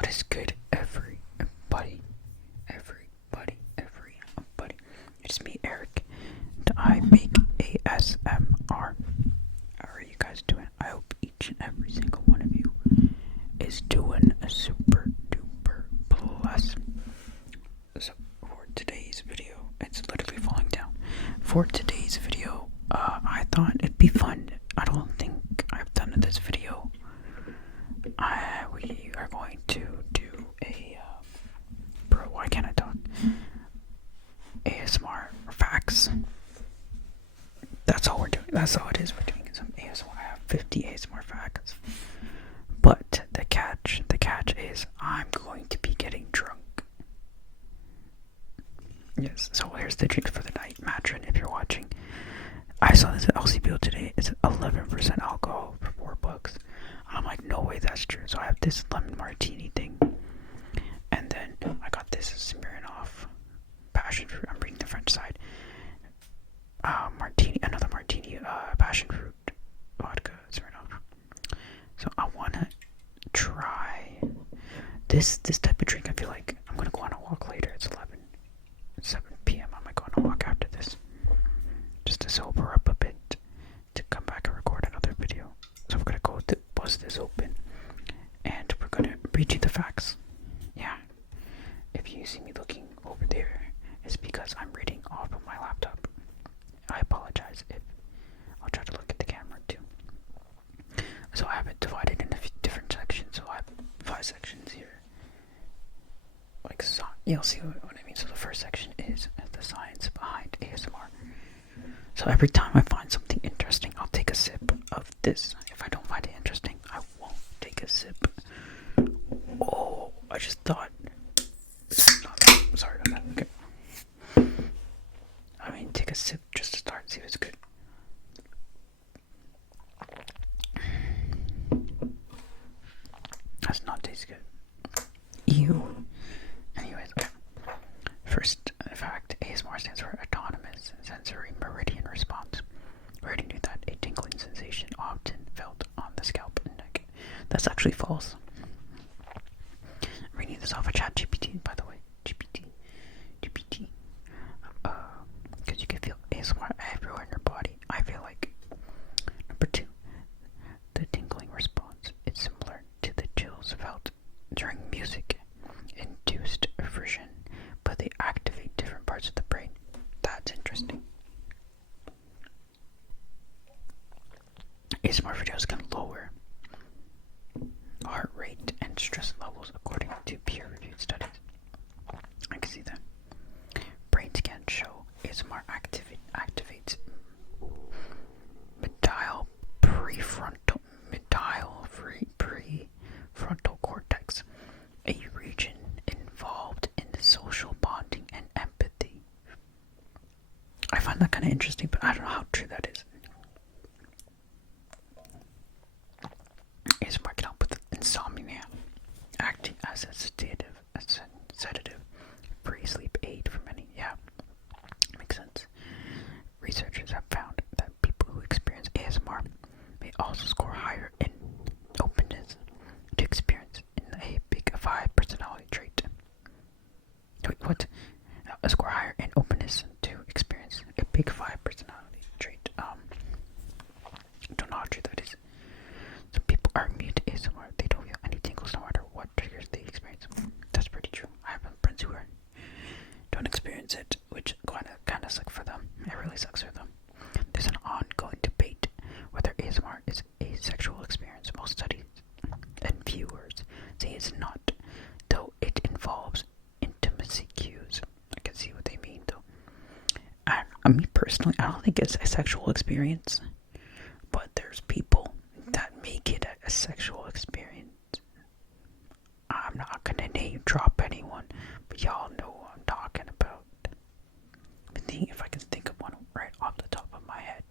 What is good, everybody? It's me, Eric, and I make ASMR. How are you guys doing? I hope each and every single one of you is doing a super duper plus. So, for today's video, it's literally falling down. For today's video, I thought it'd be fun. I don't think I've done this video. We are going to do a, bro, why can't I talk? ASMR facts. That's all we're doing. That's all it is. We're doing some ASMR. I have 50 ASMR facts. But the catch is I'm going to be getting drunk. Yes, so here's the drink for the night. Matron, if you're watching. I saw this at LCBO today. It's 11% alcohol for $4. I'm like, no way that's true. So I have this lemon martini thing. And then I got this Smirnoff passion fruit. I'm reading the French side. Another martini, passion fruit vodka Smirnoff. So I wanna try this type of drink. I feel like I'm gonna go on a walk later. It's 7 p.m. I might go on a walk after this, just to sober up a bit, to come back and record another video. So we're gonna go to bust this open, and we're gonna read you the facts. Yeah, if you see me looking over there, it's because I'm reading off of my laptop. I apologize if I'll try to look at the camera too. So I have it divided into different sections. So I have 5 sections here. Like, you'll see what I mean. So the first section is the science behind ASMR. So every time I find something interesting, I'll take a sip of this. If I don't find it interesting, I won't take a sip. Oh, I just thought. Sorry about that. Okay. I mean, take a sip just to start, see if it's good. Does not taste good. Ew. Anyways, okay. First fact, ASMR stands for Autonomous Sensory Meridian Response. We already knew that. A tingling sensation often felt on the scalp and neck. That's actually false. I'm reading this off of ChatGPT, by the way. GPT. Because you can feel ASMR everywhere in your body. I feel like. Number 2, the tingling response is similar to the chills felt during music-induced aversion, but they activate different parts of the brain. That's interesting. ASMR videos can lower heart rate and stress levels according to peer-reviewed studies. I can see that. Brain scans show ASMR activates prefrontal cortex, a region involved in social bonding and empathy. I find that kind of interesting, but I don't know how true that is. ASMR can help with insomnia, acting as a sedative, pre-sleep aid for many. Yeah, makes sense. Researchers have found that people who experience ASMR may also score higher in openness to experience in a big 5 personality trait. Wait, what? A score higher in openness to experience a big 5 personality trait. Don't know how true that is. Some people are immune to ASMR. They don't feel any tingles no matter what triggers they experience. That's pretty true. I have friends who don't experience it, which kind of sucks for them. It really sucks for them. There's an ongoing debate whether ASMR is a sexual experience. Most studies and viewers say it's not, though it involves intimacy cues. I can see what they mean, though. Me personally, I don't think it's a sexual experience, but there's people that make it a sexual experience. I'm not gonna name drop anyone, but y'all know what I'm talking about. I'm thinking if I can think of one right off the top of my head.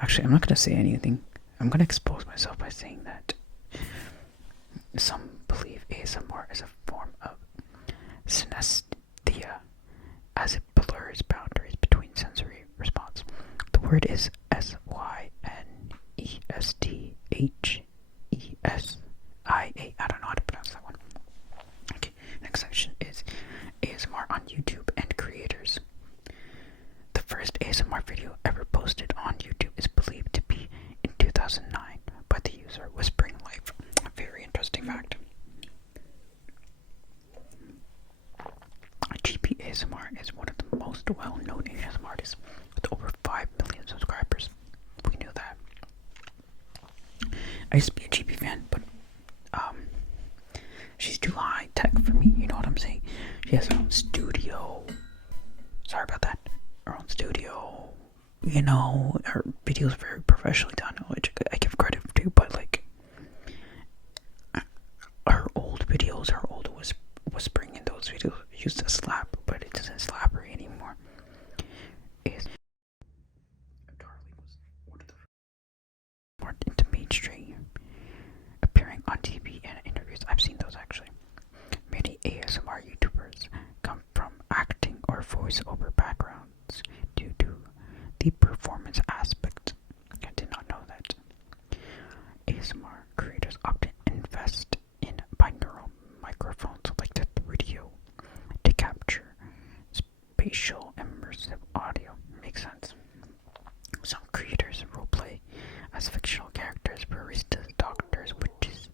Actually, I'm not gonna say anything. I'm gonna expose myself by saying that some believe ASMR is a form of synesthesia, as it blurs boundaries between sensory response. The word is synesthesia, first ASMR video ever posted on YouTube is believed to be in 2009 by the user Whispering Life. A very interesting fact. GP ASMR is one of the most well-known ASMR artists with over 5 million subscribers. We knew that. I used to be a GP fan, but she's too high tech for me, you know what I'm saying? She has her own studio. Sorry about that. Her own studio. You know, her videos are very professionally done, which I give credit to, but like her old videos, her old whispering in those videos used to slap, but it doesn't slap her anymore. Darling was one of the more into mainstream, appearing on TV and interviews. I've seen those actually. Many ASMR YouTubers come from acting or voiceover backgrounds due to the performance aspect. I did not know that. ASMR creators often invest in binaural microphones like the 3DO to capture spatial immersive audio. Makes sense. Some creators roleplay as fictional characters, baristas, doctors, witches,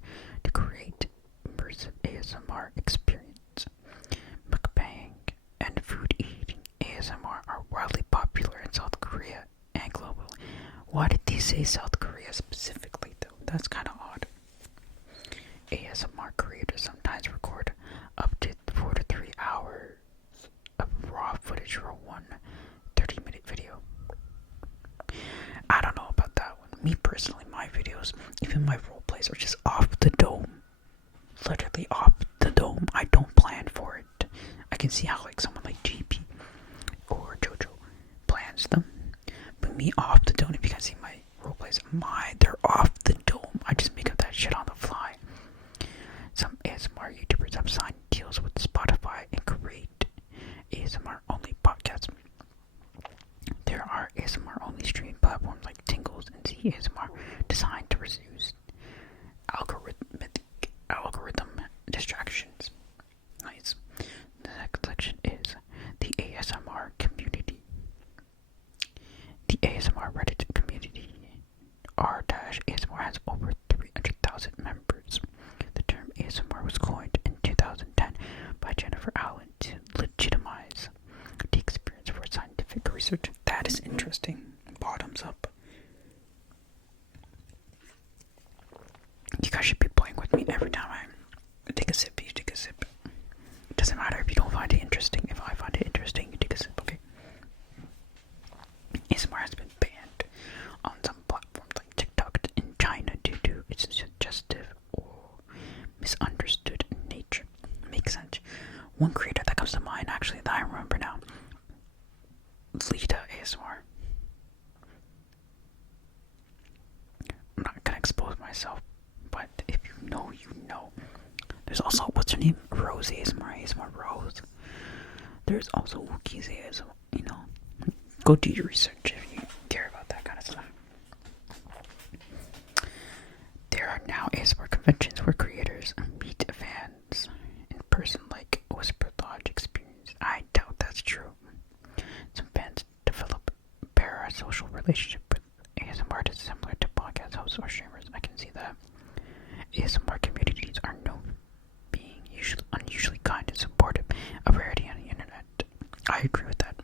to create immersive ASMR experience. Mukbang and food eating ASMR are wildly popular in South Korea and globally. Why did they say South Korea specifically though? That's kind of odd. ASMR creators sometimes record up to 4 to 3 hours of raw footage for one 30-minute video. I don't know about that one. Me personally, my videos, even my role plays, are just off the dome. Literally off the dome. I don't plan for it. I can see how like someone like GP or Jojo plans them. But me off the dome, if you guys see my role plays, they're off the dome. I just make up that shit on the fly. Some ASMR YouTubers have signed deals with Spotify and create ASMR only podcasts. There are ASMR only streaming platforms like Tingles and Z ASMR designed to reduce algorithm distractions. Nice. The next section is the ASMR community. The ASMR Reddit community r-ASMR has over 300,000 members. The term ASMR was coined in 2010 by Jennifer Allen to legitimize the experience for scientific research. That is interesting. Bottoms up. You guys should be playing with me every time I take a sip. You take a sip. It doesn't matter if you don't find it interesting. If I find it interesting, you take a sip, okay? ASMR has been banned on some platforms like TikTok in China due to its suggestive or misunderstood nature. Makes sense. One creator that comes to mind, actually, that I remember now, Lita ASMR. I'm not gonna expose myself, but if you know, you know. There's also, what's her name? Rose ASMR, ASMR Rose. There's also Wookiees ASMR, you know. Go do your research if you care about that kind of stuff. There are now ASMR conventions where creators meet fans in person, like Whisper Lodge experience. I doubt that's true. Some fans develop parasocial relationship with ASMR artists similar to podcast hosts or streamers. I can see that. ASMR communities are known for being unusually kind and supportive, a rarity on the internet. I agree with that.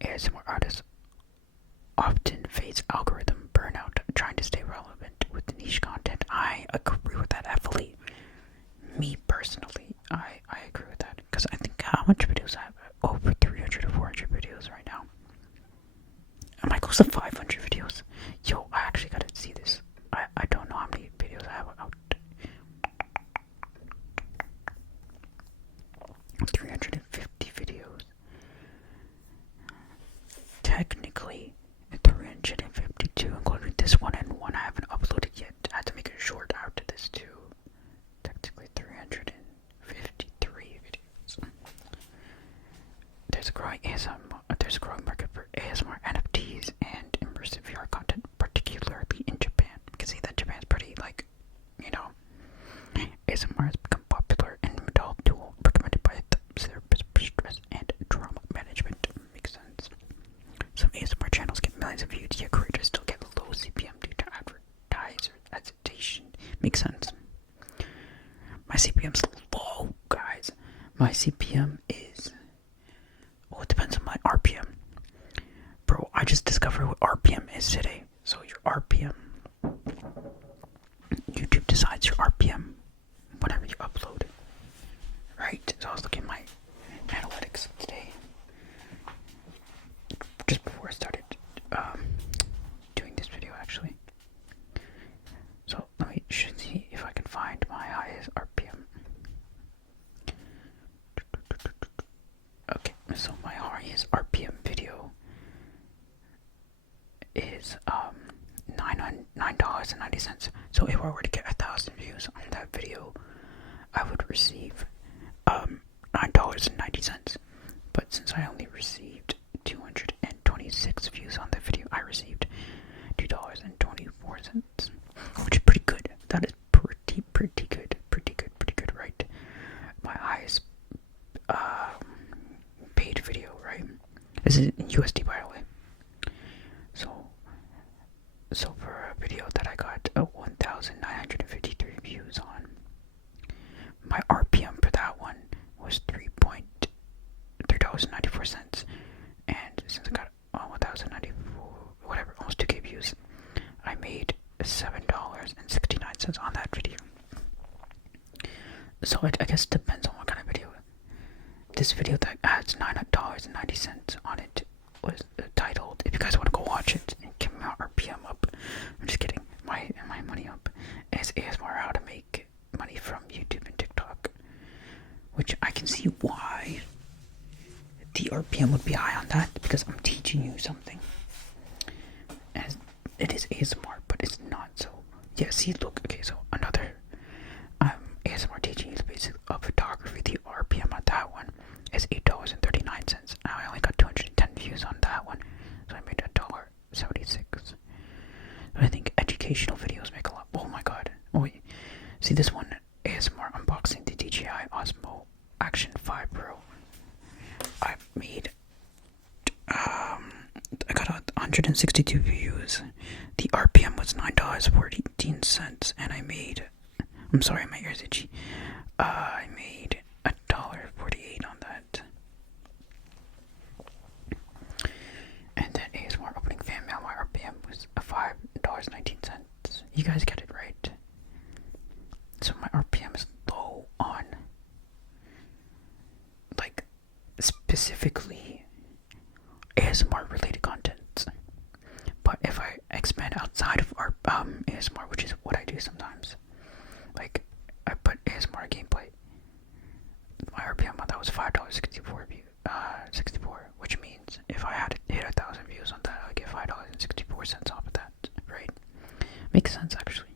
ASMR artists often face algorithm burnout trying to stay relevant with niche content. I agree with that heavily. Me personally, I agree with that. Because I think how much videos I have? Over 300 or 400 videos right now. Am I close to 500 videos? Yo, I actually gotta see this. I don't know how many videos I have out. 350 videos. Technically, 352, including this one and one I haven't uploaded yet. I had to make a short after this too. Technically 353 videos. There's a growing market for ASMR NFTs and millions of views, yet creators still get low CPM due to advertiser hesitation. Makes sense. My CPM's low, guys. My CPM is... Oh, it depends on my RPM. Bro, I just discovered what RPM is today. So your RPM... YouTube decides your RPM whenever you upload. Right? So I was looking at my analytics today. Just before I started doing this video, actually. So let me see if I can find my highest RPM. Okay, so my highest RPM video is $9.90. So if I were to get 1,000 views on that video, I would receive $9.90. But since I only received 226 views on that video, I received $2.24, which is pretty good. That is pretty good, right? My highest paid video, right? This is in USD, by the way. So for a video that I got 1,953 views on, my RPM for that one was $3.94, and since I got 1,094, whatever, almost 2K views, I made $7.69 on that video. So I guess it depends on what kind of video. This video that has $9.90 on it was titled, if you guys want to go watch it and get my RPM up, I'm just kidding, my money up, is ASMR how to make money from YouTube and TikTok, which I can see why the RPM would be high on that, because I'm teaching you something. And it is ASMR, but it's not. So yeah, see, look, okay, so another ASMR teaching you the basics of photography. The RPM on that one is $8.39. Now I only got 210 views on that one, so I made $1.76. I think educational videos make a lot. Oh my god. Oh wait. See this one, ASMR unboxing the DJI Osmo Action 5 Pro. I made I got 162 views. The RPM was $9.14, and I made, I'm sorry, my ears itchy. I made $1.48 on that. And then ASMR opening fan mail, my RPM was $5.19. You guys get it right. So my RPM is low on, like, specifically ASMR related content. But if I expand outside of our ASMR, which is what I do sometimes, like I put ASMR gameplay, my RPM on that was $5.64 64, which means if I had to hit 1,000 views on that, I'd get $5.64 off of that, right? Makes sense, actually.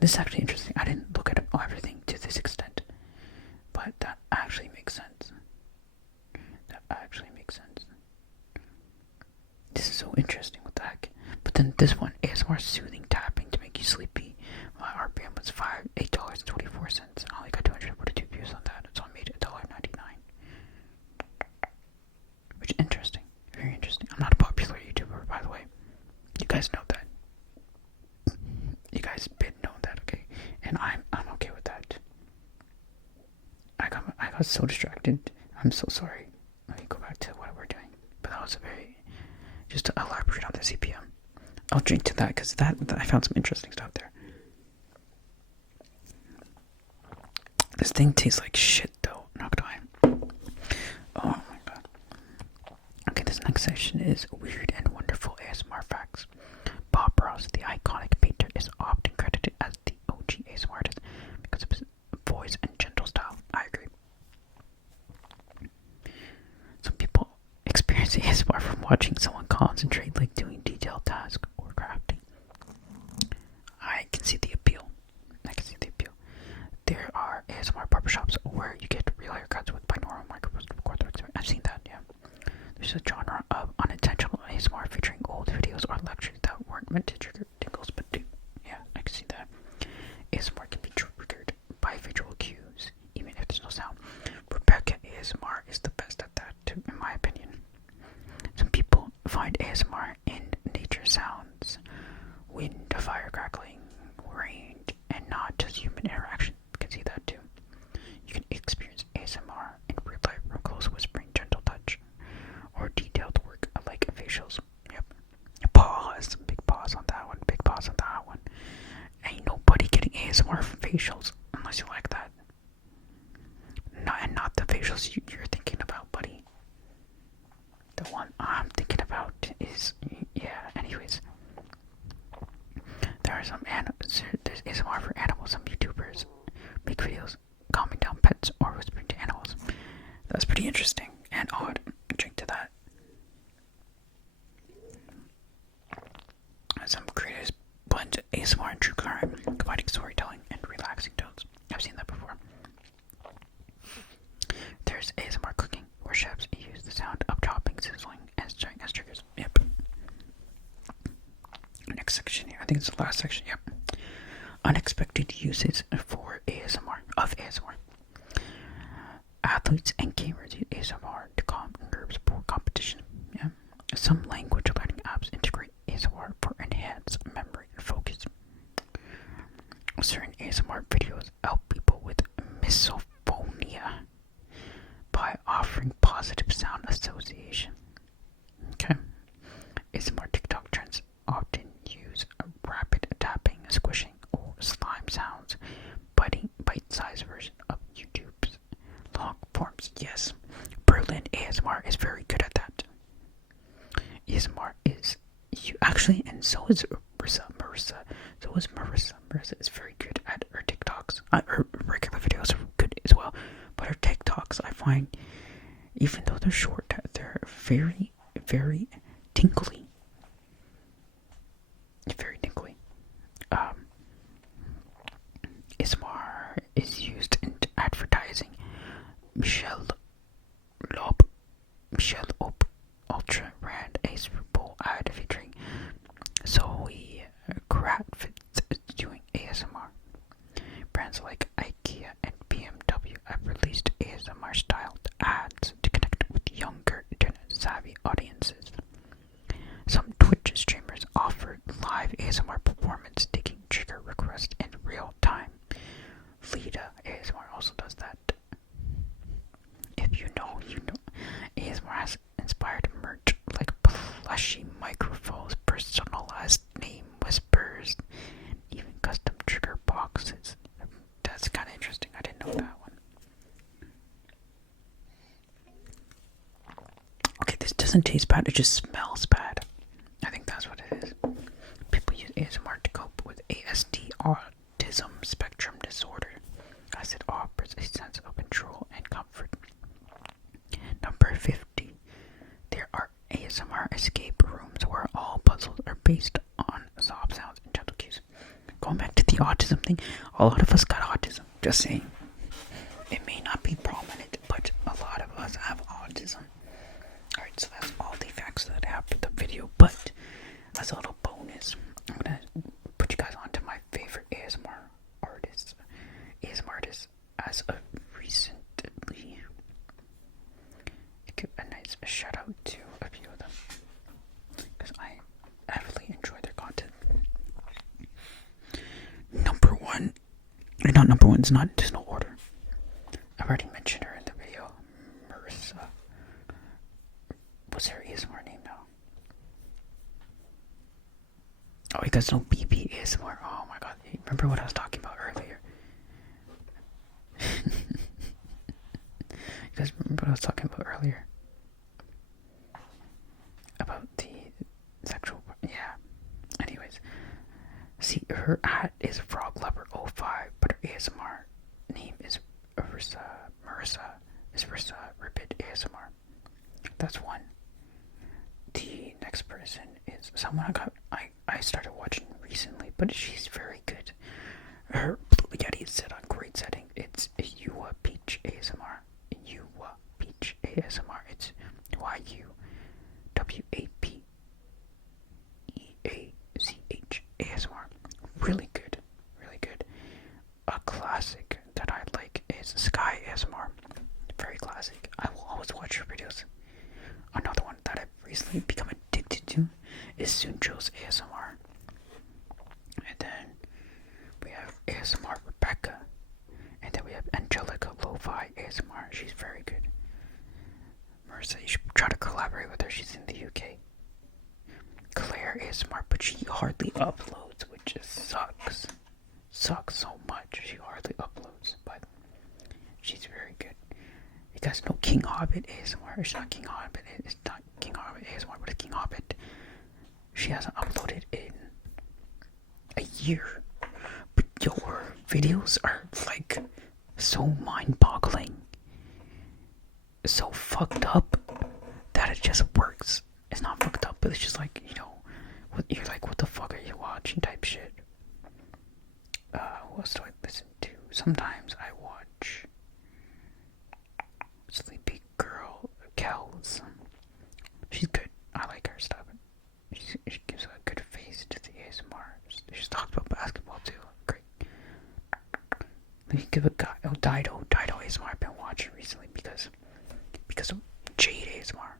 This is actually interesting. I didn't look at everything to this extent, but that actually makes sense. This is so interesting. What the heck? But then this one, ASMR soothing tapping to make you sleepy. My RPM was $8.24, and I only got 242 views on that, so I made $1.99. Which is interesting. Very interesting. I'm not a popular YouTuber, by the way. You guys know that. You guys did know that, okay? And I'm okay with that. I got so distracted. I'm so sorry. Let me go back to what we're doing. But that was just to elaborate on the CPM. I'll drink to that because that I found some interesting stuff there. This thing tastes like shit though, not gonna lie. Oh my god. Okay, this next section is weird and wonderful ASMR facts. Bob Ross, the iconic painter, is often credited as the OG ASMR artist because of his voice and gentle style. I agree. Some people experience ASMR from watching someone concentrate, like doing detailed tasks or crafting. I can see the appeal. There are ASMR barbershops where you get real haircuts with binaural microphones. I've seen that, yeah. There's a genre of unintentional ASMR featuring old videos or lectures that weren't meant to trigger tingles, but do. Yeah, I can see that. ASMR can be triggered by visual cues, even if there's no sound. Rebecca ASMR is the best at that, too, in my opinion. Some people find ASMR and nature sounds, wind, fire crackling, rain, and not just human interaction. You can see that too. You can experience ASMR in real life from close whispering, gentle touch, or detailed work like facials. Yep. Pause. Big pause on that one. Big pause on that one. Ain't nobody getting ASMR from facials unless you like that. Not the facials you're thinking about, buddy. The one I'm thinking about is, yeah, anyways. There's ASMR for animals. Some YouTubers make videos calming down pets or whispering to animals. That's pretty interesting and odd. Drink to that. Some creators blend ASMR and true crime, combining storytelling and relaxing tones. I've seen that before. There's ASMR cooking, where chefs use the sound of chopping, sizzling, and stirring as triggers. Yep. Next section here. I think it's the last section. Yep. Unexpected uses for ASMR. Of ASMR. Athletes and gamers use ASMR to calm nerves before competition. Yeah. Some language learning apps integrate ASMR for enhanced memory and focus. Certain ASMR videos help people with misophonia by offering positive sound association. Okay. ASMR TikTok trends often use rapid tapping, squishing, or slime sounds, bite-sized version of YouTube's long forms. Yes, Berlin ASMR is very good at that. ASMR is you actually, and so is Marissa. Marissa is very good at her TikToks. Her regular videos are good as well, but her TikToks, I find, even though they're short, they're very, very tinkly. Very tinkly. ASMR is used in advertising. Michelle Ob Ultra ran a Super Bowl ad featuring Zoe Kravitz doing ASMR. Brands like IKEA and BMW have released ASMR-styled ads to connect with younger internet-savvy audiences. Some Twitch streamers offer live ASMR performance, taking trigger requests in real time. Lita ASMR also does that. If you know, you know. ASMR has inspired merch like plushy microphones, personalized name whispers, even custom trigger boxes. That's kind of interesting. I didn't know that one. Okay, this doesn't taste bad. It just smells bad. I think that's what it is. People use ASMR to cope with ASD, autism spectrum disorder, as it offers a sense of control and comfort. Number 50. There are ASMR escape rooms where all puzzles are based on soft sounds and gentle cues. Going back to the autism thing, a lot of us got autism. Just saying. It may not be prominent, but a lot of us have autism. Alright, so that's all the facts that I have for the video, but as a little bonus, I'm gonna put you guys on to my favorite ASMR artists. As of recently, give a nice shout out to a few of them, because I heavily enjoy their content. Number one, not number one, there's no order. I've already mentioned her in the video. Marissa. What's her ASMR name now? Oh, you guys know BB ASMR. Oh my god. Remember what I was talking about earlier? You guys remember what I was talking about earlier? About the sexual... Yeah. Anyways. See, her hat is Frog Lover 05, but her ASMR name is Marissa Rapid ASMR. That's one. The next person is someone I started watching recently, but she's very good. Her Blue Yeti is set on great setting. It's Yua Peach ASMR. It's YUWAPEACH ASMR. Really good. A classic that I like is Sky ASMR. Very classic. I will always watch her videos. Another one that I've recently become addicted to is Sunjo's ASMR. And then we have ASMR Rebecca. And then we have Angelica Lo-Fi ASMR. She's very good. Marissa, you should try to collaborate with her. She's in the UK. Claire ASMR, but she hardly uploads, which just sucks. Sucks so much. She hardly uploads, but she's very good. You guys know King Hobbit ASMR? It's not King Hobbit. It's not King Hobbit ASMR, but it's King Hobbit. She hasn't uploaded in a year. But your videos are like so mind-boggling, so fucked up that it just works. It's not fucked up, but it's just like, you know, you're like, what the fuck are you watching type shit. What else do I listen to? Sometimes I watch Sleepy Girl Kells. She's good. I like her stuff. She gives a good face to the ASMR. She's talked about basketball too. Great. Let me give a guy. Oh, Dido ASMR. I've been watching recently because of Jade ASMR.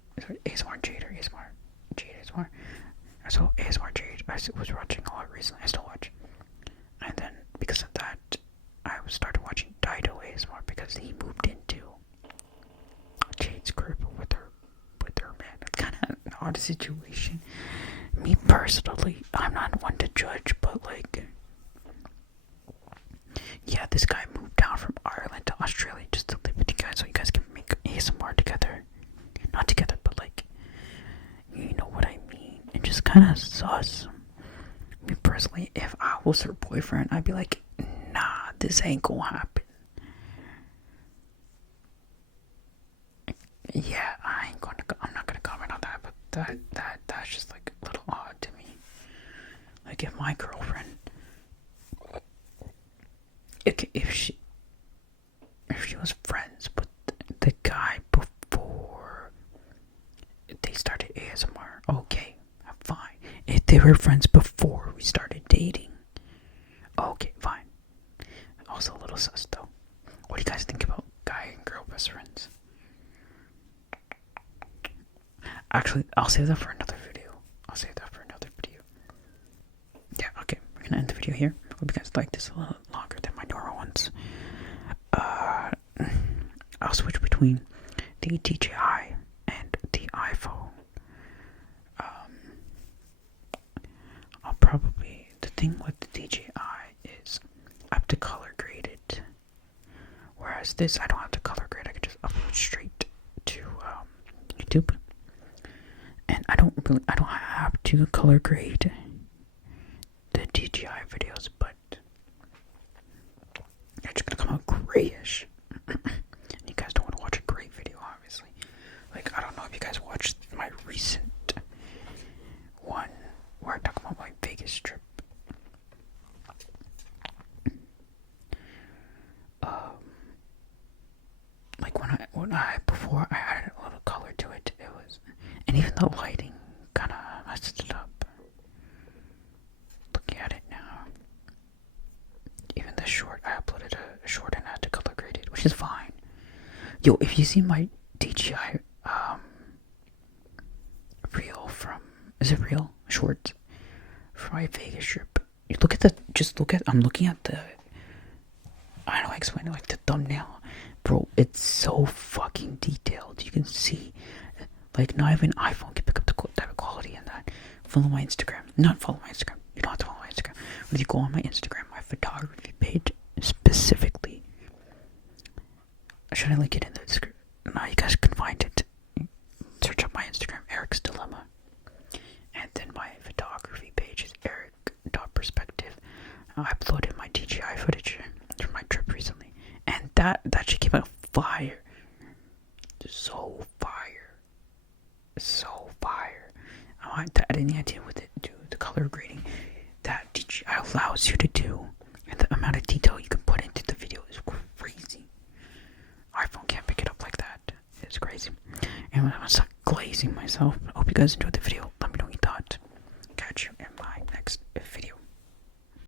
ASMR Jade or ASMR Jade ASMR. So ASMR Jade. I was watching a lot recently. I still watch. And then because of that, I started watching Dido ASMR because he moved into Jade's group with her man. It's kind of an odd situation. Me personally, I'm not one to judge, but like, yeah, this guy moved down from Ireland to Australia just to live with you guys, so you guys can make ASMR together. Not together, but like, you know what I mean. It just kind of sus. Me personally, if I was her boyfriend, I'd be like, nah, this ain't gonna happen. Yeah, I'm not gonna comment on that, but that's just like a little odd to me. Like, if my girlfriend, if she was friends with the guy before they started ASMR, okay, fine. If they were friends before we started dating, okay, fine. Also a little sus though. What do you guys think about guy and girl best friends? Actually, I'll save that for another video. Yeah, okay, we're gonna end the video here. Hope you guys like this a little longer than my normal ones. I'll switch between the DJI and the iPhone. I'll probably, the thing with the DJI is I have to color grade it, whereas this I don't have to color grade. I can just upload straight to YouTube, and I don't have to color grade the DJI videos, but they're just gonna come out grayish. You guys don't want to watch a gray video, obviously. Like, I don't know if you guys watched my recent one where I talk about my Vegas trip. Like before I added a little color to it, it was, and even the lighting kind of messed it up. Looking at it now, even the short, I uploaded a short and I had to color grade it, which is fine. Yo, if you see my DJI reel from, is it real? Short for my Vegas trip. You look at I'm looking at the, I don't know, explain it, like the thumbnail. Bro, it's so fucking detailed. You can see, like, not even an iPhone can pick up the type of quality in that. Follow my Instagram. Not follow my Instagram. You don't have to follow my Instagram. But if you go on my Instagram, my photography page specifically, should I link it in the description? No, you guys can find it. Search up my Instagram, Eric's Dilemma. And then my photography page is Eric.perspective. I uploaded my DJI footage from my trip recently. And that shit came out fire. So fire. I don't have to add any idea with it, do the color grading that DJI allows you to do. And the amount of detail you can put into the video is crazy. iPhone can't pick it up like that. It's crazy. And I'm gonna start glazing myself. I hope you guys enjoyed the video.